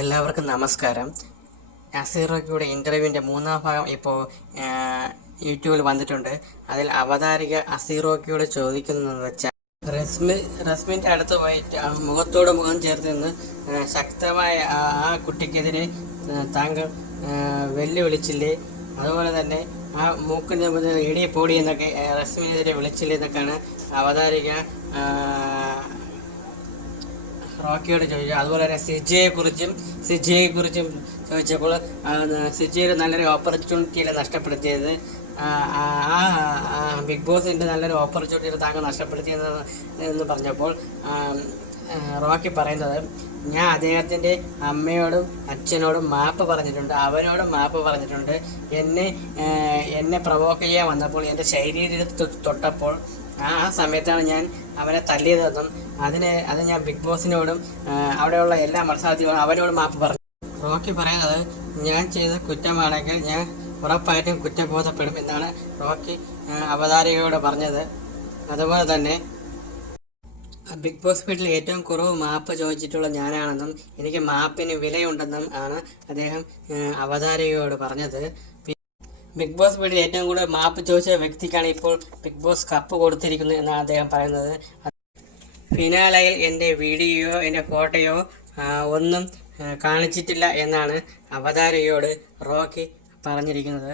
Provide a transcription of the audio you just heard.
എല്ലാവർക്കും നമസ്കാരം. അസീറോയ്ക്കൂടെ ഇന്റർവ്യൂവിന്റെ മൂന്നാം ഭാഗം ഇപ്പോൾ യൂട്യൂബിൽ വന്നിട്ടുണ്ട്. അതിൽ അവതാരിക അസീറോക്കിയോട് ചോദിക്കുന്നതെന്ന് വെച്ചാൽ റസ്മി റസ്മിന്റെ അടുത്ത് പോയിട്ട് മുഖത്തോട് മുഖം ചേർത്ത് നിന്ന് ശക്തമായ ആ കുട്ടിക്കെതിരെ താങ്കൾ വെല്ലുവിളിച്ചില്ലേ? അതുപോലെ തന്നെ ആ മൂക്കിന് ഇടിയെ ഇടി പൊടി എന്നൊക്കെ റസ്മിനെതിരെ വിളിച്ചില്ലേ എന്നൊക്കെയാണ് അവതാരിക റോക്കിയോട് ചോദിച്ചു. അതുപോലെ തന്നെ സിജയെ കുറിച്ചും സിജയെ കുറിച്ചും ചോദിച്ചപ്പോൾ സിജയുടെ നല്ലൊരു ഓപ്പർച്യൂണിറ്റിയിൽ നഷ്ടപ്പെടുത്തിയത് ആ, ബിഗ് ബോസിന്റെ നല്ലൊരു ഓപ്പർച്യൂണിറ്റിയിൽ താങ്കൾ നഷ്ടപ്പെടുത്തിയത് എന്ന് പറഞ്ഞപ്പോൾ റോക്കി പറയുന്നത് ഞാൻ അദ്ദേഹത്തിന്റെ അമ്മയോടും അച്ഛനോടും മാപ്പ് പറഞ്ഞിട്ടുണ്ട് അവനോടും മാപ്പ് പറഞ്ഞിട്ടുണ്ട്. എന്നെ എന്നെ പ്രവോക്ക് ചെയ്യാൻ വന്നപ്പോൾ എന്റെ ശരീരത്തിൽ തൊട്ടപ്പോൾ ആ സമയത്താണ് ഞാൻ അവനെ തല്ലിയതെന്നും അതിന് അത് ഞാൻ ബിഗ് ബോസിനോടും അവിടെയുള്ള എല്ലാ മത്സരാർത്ഥികളും അവരോടും മാപ്പ് പറഞ്ഞു. റോക്കി പറയുന്നത് ഞാൻ ചെയ്ത കുറ്റമാണെങ്കിൽ ഞാൻ ഉറപ്പായിട്ടും കുറ്റബോധപ്പെടും എന്നാണ് റോക്കി അവതാരികയോട് പറഞ്ഞത്. അതുപോലെ തന്നെ ബിഗ് ബോസ് വീട്ടിൽ ഏറ്റവും കുറവ് മാപ്പ് ചോദിച്ചിട്ടുള്ള ഞാനാണെന്നും എനിക്ക് മാപ്പിന് വിലയുണ്ടെന്നും ആണ് അദ്ദേഹം അവതാരികയോട് പറഞ്ഞത്. ബിഗ് ബോസ് വീട്ടിൽ ഏറ്റവും കൂടുതൽ മാപ്പ് ചോദിച്ച വ്യക്തിക്കാണ് ഇപ്പോൾ ബിഗ് ബോസ് കപ്പ് കൊടുത്തിരിക്കുന്നത് എന്നാണ് അദ്ദേഹം പറയുന്നത്. ഫിനാലയിൽ എന്റെ വീഡിയോയോ എന്റെ ഫോട്ടോയോ ഒന്നും കാണിച്ചിട്ടില്ല എന്നാണ് അവതാരയോട് റോക്കി പറഞ്ഞിരിക്കുന്നത്.